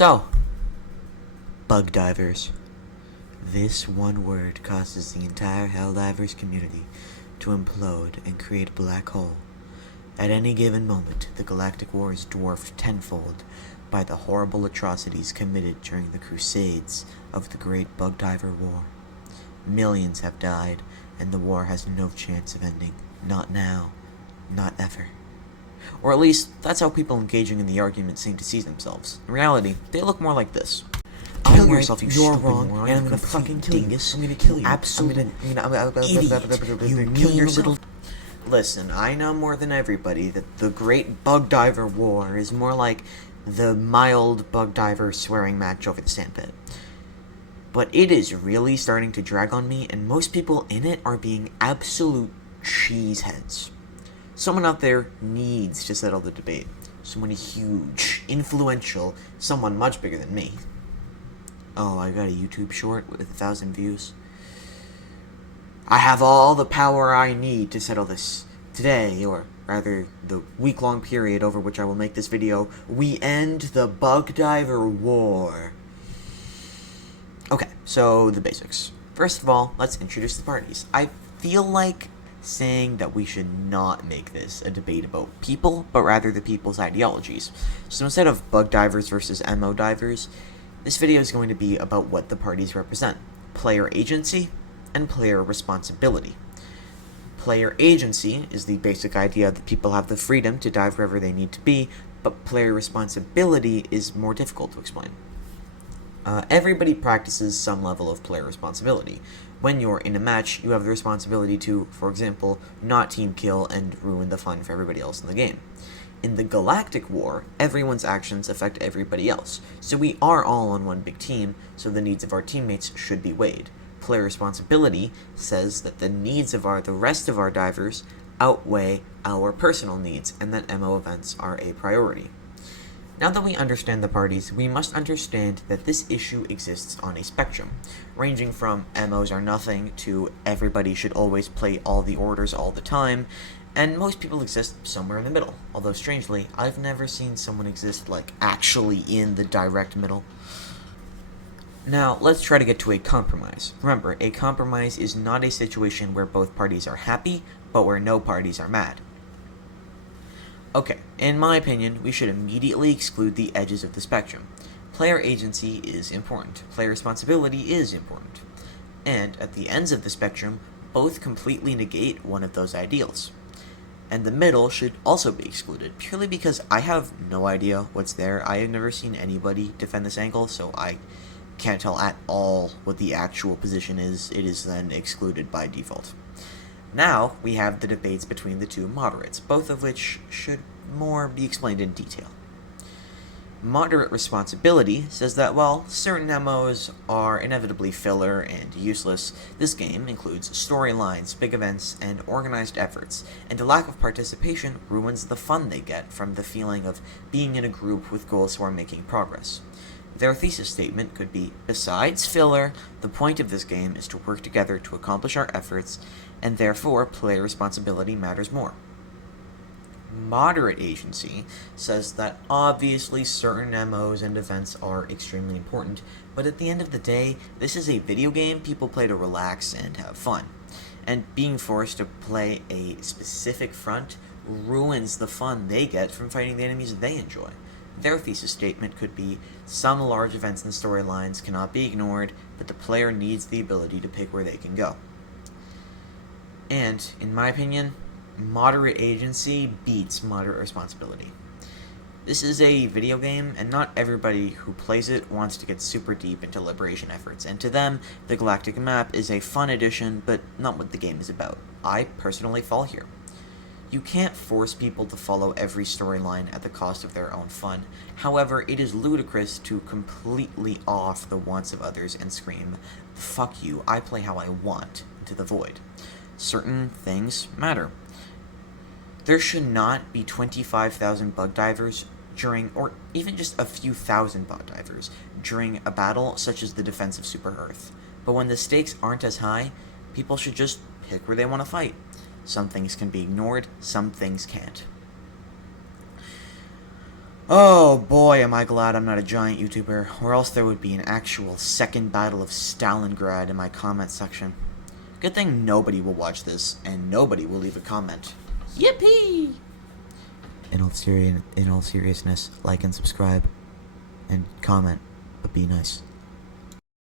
So, bugdivers. This one word causes the entire helldivers community to implode and create a black hole. At any given moment, the galactic war is dwarfed tenfold by the horrible atrocities committed during the crusades of the Great Bugdiver War. Millions have died, and the war has no chance of ending. Not now. Not ever. Or at least, that's how people engaging in the argument seem to see themselves. In reality, they look more like this. Kill yourself, you stupid moron, and I'm gonna fucking kill you. I'm gonna kill you. Absolute idiot. You kill yourself. Listen, I know more than everybody that the Great Bugdiver War is more like the mild Bugdiver swearing match over the sandpit. But it is really starting to drag on me, and most people in it are being absolute cheeseheads. Someone out there needs to settle the debate. Someone huge, influential, someone much bigger than me. Oh, I got a YouTube short with 1,000 views. I have all the power I need to settle this. Today, or rather, the week-long period over which I will make this video, we end the Bugdiver War. Okay, so the basics. First of all, let's introduce the parties. I feel like saying that we should not make this a debate about people, but rather the people's ideologies. So instead of bugdivers versus MO divers, this video is going to be about what the parties represent: player agency and player responsibility. Player agency is the basic idea that people have the freedom to dive wherever they need to be, but player responsibility is more difficult to explain. Everybody practices some level of player responsibility. When you're in a match, you have the responsibility to, for example, not team kill and ruin the fun for everybody else in the game. In the Galactic War, everyone's actions affect everybody else, so we are all on one big team, so the needs of our teammates should be weighed. Player responsibility says that the needs of the rest of our divers outweigh our personal needs, and that MO events are a priority. Now that we understand the parties, we must understand that this issue exists on a spectrum, ranging from MOs are nothing to everybody should always play all the orders all the time, and most people exist somewhere in the middle, although strangely, I've never seen someone exist like actually in the direct middle. Now, let's try to get to a compromise. Remember, a compromise is not a situation where both parties are happy, but where no parties are mad. Okay, in my opinion, we should immediately exclude the edges of the spectrum. Player agency is important. Player responsibility is important. And at the ends of the spectrum, both completely negate one of those ideals. And the middle should also be excluded, purely because I have no idea what's there. I have never seen anybody defend this angle, so I can't tell at all what the actual position is. It is then excluded by default. Now, we have the debates between the two moderates, both of which should more be explained in detail. Moderate responsibility says that while certain MOs are inevitably filler and useless, this game includes storylines, big events, and organized efforts, and a lack of participation ruins the fun they get from the feeling of being in a group with goals who are making progress. Their thesis statement could be, besides filler, the point of this game is to work together to accomplish our efforts, and therefore player responsibility matters more. Moderate agency says that obviously certain MOs and events are extremely important, but at the end of the day, this is a video game people play to relax and have fun. And being forced to play a specific front ruins the fun they get from fighting the enemies they enjoy. Their thesis statement could be, some large events and storylines cannot be ignored, but the player needs the ability to pick where they can go. And, in my opinion, moderate agency beats moderate responsibility. This is a video game, and not everybody who plays it wants to get super deep into liberation efforts, and to them, the Galactic Map is a fun addition, but not what the game is about. I personally fall here. You can't force people to follow every storyline at the cost of their own fun. However, it is ludicrous to completely off the wants of others and scream, "Fuck you, I play how I want," into the void. Certain things matter. There should not be 25,000 bugdivers during, or even just a few thousand bugdivers, during a battle such as the defense of Super Earth. But when the stakes aren't as high, people should just pick where they want to fight. Some things can be ignored, some things can't. Oh boy, am I glad I'm not a giant YouTuber, or else there would be an actual second battle of Stalingrad in my comment section. Good thing nobody will watch this, and nobody will leave a comment. Yippee! In all seriousness, like and subscribe, and comment, but be nice.